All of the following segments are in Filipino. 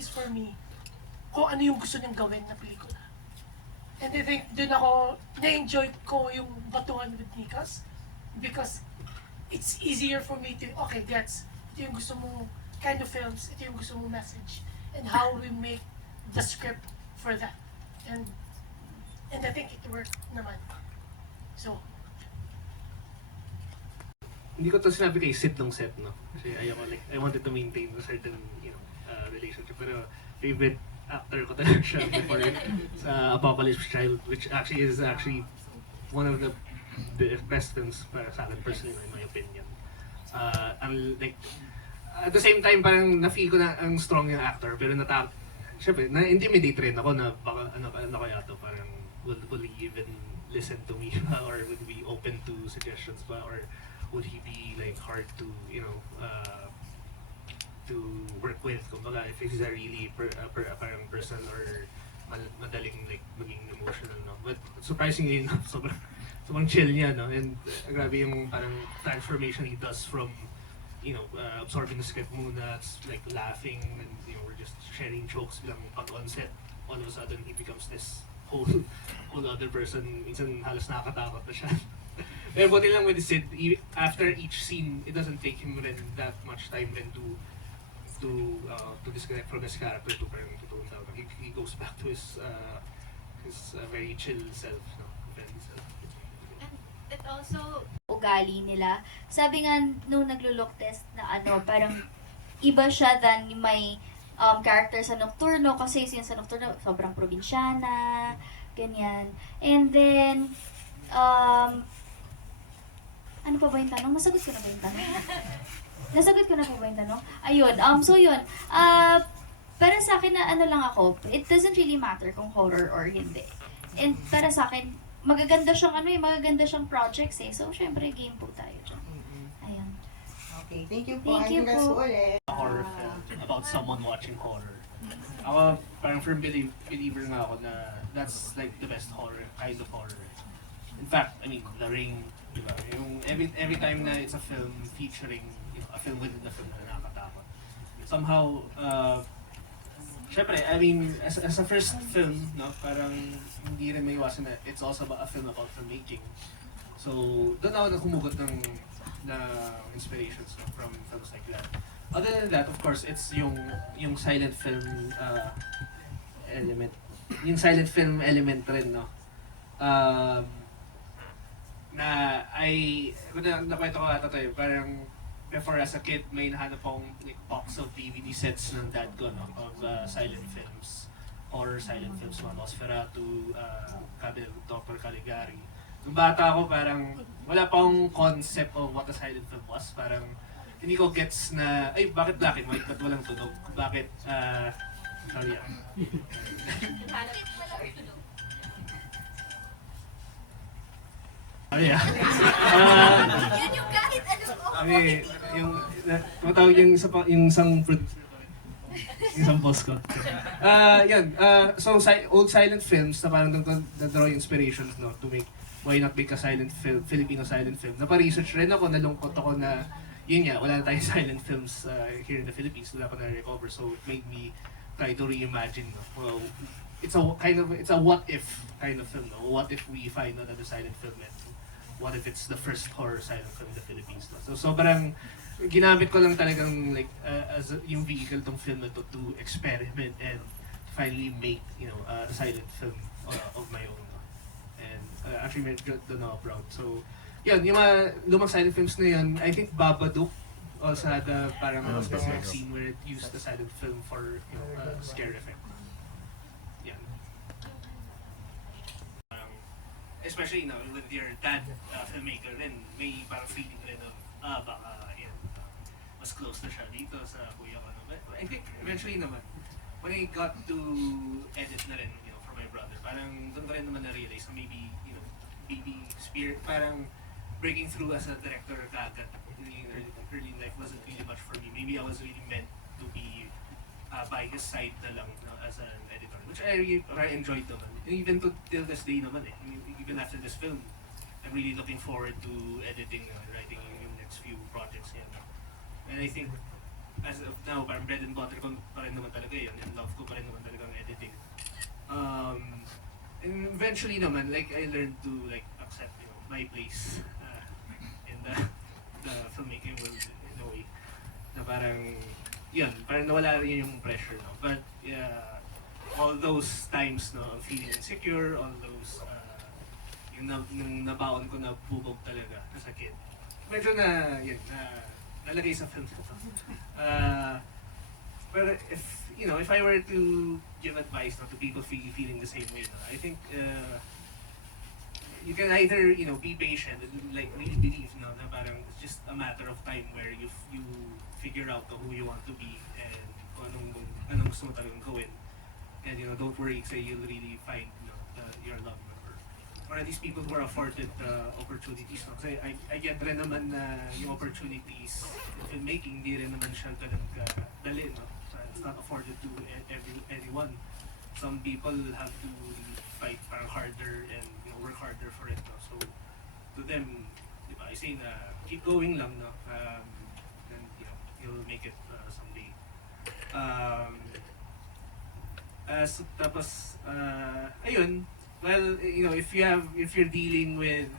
least for me, kung ano yung gusto niyang gawin na pelikula. And I think dun ako, na-enjoy ko yung Batuhan with Nikas because it's easier for me to, okay, gets, ito yung gusto mo kind of films, ito yung gusto mo message, and how we make the script for that. And I think it worked naman. So, hindi ko to sinabi kay Sid ng set, no? Kasi ayoko, like, I wanted to maintain a certain, relationship. Pero favorite actor ko talaga siya before sa Apocalypse Child, which is one of the best films para sa akin personally, in my opinion. Like, at the same time, parang na-feel ko na ang strong yung actor, pero syempre, na-intimidate rin ako na baka, ano kaya to, parang, will he even listen to me or would be open to suggestions ba, or would he be like hard to to work with, kumbaga if he's a really parang person or madaling like maging emotional, no? But surprisingly enough, sobrang chill niya, no? And grabe yung parang transformation he does from absorbing the script muna, like laughing, and we're just sharing jokes lang pag on set, all of a sudden he becomes this whole other person. Minsan halos nakakatakot na siya. Pero buti lang with Sid, after each scene, it doesn't take him rin that much time then to disconnect from his character to parang tone down. He goes back to his very chill self, no? Friendly self. And it also, ugali nila. Sabi nga nung naglo-look test na parang iba siya than may character sa Nocturno kasi yung sa Nocturno sobrang probinsyana, ganyan. And then, ano pa ba yung tanong? Nasagot ko na ba yung tanong? Nasagot ko na po ba yung tanong? Ayun, so yun. Para sa akin na lang ako, it doesn't really matter kung horror or hindi. And para sa akin, magaganda siyang projects eh. So, syempre, game po tayo dyan. Ayun. Okay, thank you po. Thank you po. A horror film about someone watching horror. Ako, parang firm believer nga ako na that's like the best horror, kind of horror. In fact, I mean, The Ring, diba? Yung every time na it's a film featuring, a film within the film na nakakatakot. Somehow, syempre, I mean, as a first film, no, parang hindi rin may iwasan na it's also a film about filmmaking. So, doon ako nakumugot ng inspirations, no, from films like that. Other than that, of course, it's yung silent film element. Yung silent film element rin, no. Nakwento ko ata tayo, parang before as a kid, may nahanap akong like, box of DVD sets ng dad ko, no, of silent films. Horror silent films, mga Nosferatu, Dr. Caligari. Nung bata ako, parang wala pa akong concept of what a silent film was. Parang hindi ko gets na, ay, bakit black and white at walang tunog? Bakit, sorry ah. Sorry ah. Yun yung kahit ano mo. Yung matawag yung isang boss ko. So old silent films na parang draw inspirations, no, to make, why not make a silent film, Filipino silent film. Napa-research rin ako, nalungkot ako na yun nga, wala na tayong silent films here in the Philippines, wala pa na-recover, so it made me try to reimagine, no? Well, it's a what if kind of film, no? What if we find another silent film, and what if it's the first horror silent film in the Philippines, no? So parang ginamit ko lang talagang like as yung vehicle tong film na to experiment and finally make a silent film of my own, no? And actually medyo doon ako proud. So yun, yung mga lumang silent films na yun, I think Babadook also had a parang specific scene where it used the silent film for scare effect. Yan. Especially with your dad filmmaker rin, may parang feeling rin of baka mas close na siya dito sa kuya ko. But I think eventually naman, when I got to edit na rin for my brother, parang doon ko rin naman na-realize na maybe baby spirit, parang breaking through as a director kagad early in life wasn't really much for me. Maybe I was really meant to be by his side na lang, as an editor, which I really enjoyed naman. And even till this day naman even after this film, I'm really looking forward to editing and writing yung next few projects yan. And I think as of now, parang bread and butter ko pa rin naman talaga yun, and eventually naman, like, I learned to, like, accept, my place in the filmmaking world in a way. Na parang, yun, parang nawala rin yung pressure, no? But, yeah, all those times, no, of feeling insecure, all those, yung nabaon ko na bubog talaga as a kid. Medyo nalagay sa film na to. But if I were to give advice, no, to people feeling the same way, no, I think, you can either, be patient and, like, really believe, no, na parang it's just a matter of time where you figure out who you want to be and kung anong gusto mo talagang gawin. And, don't worry, kasi you'll really find, your love member. Or at least people who are afforded opportunities, no? Kasi I get rin naman na yung opportunities in filmmaking, hindi rin naman siya ganun kadali, no? It's not afforded to anyone. Some people have to really fight parang harder and, work harder for it, no? So, to them, di ba, I say na keep going lang, no? And, you'll make it someday. Tapos, ayun, well, if you're dealing with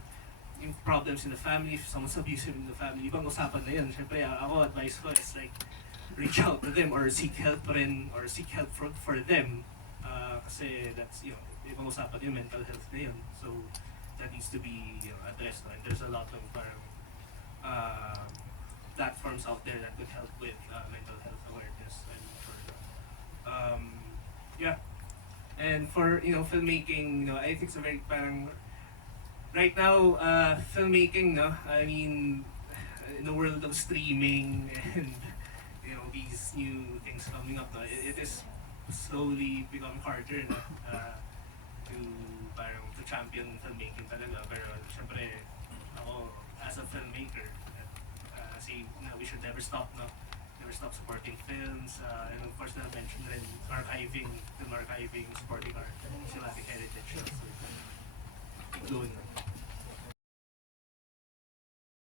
yung problems in the family, if someone's abusive in the family, ibang usapan na yun. Siyempre, ako, advice ko is like, reach out to them or seek help rin, or seek help for them. Kasi that's, ibang usapan yung mental health na yun. So, that needs to be, addressed. No? And there's a lot of parang, platforms out there that could help with mental health awareness and for yeah. And for filmmaking, I think it's a very parang right now filmmaking, no, I mean, in the world of streaming and these new things coming up, no, it is slowly become harder, no, to champion filmmaking talaga. Pero syempre ako as a filmmaker, say na we should never stop, no, never stop supporting films, and of course na mention rin archiving, film archiving, supporting our cinematic heritage, so keep going.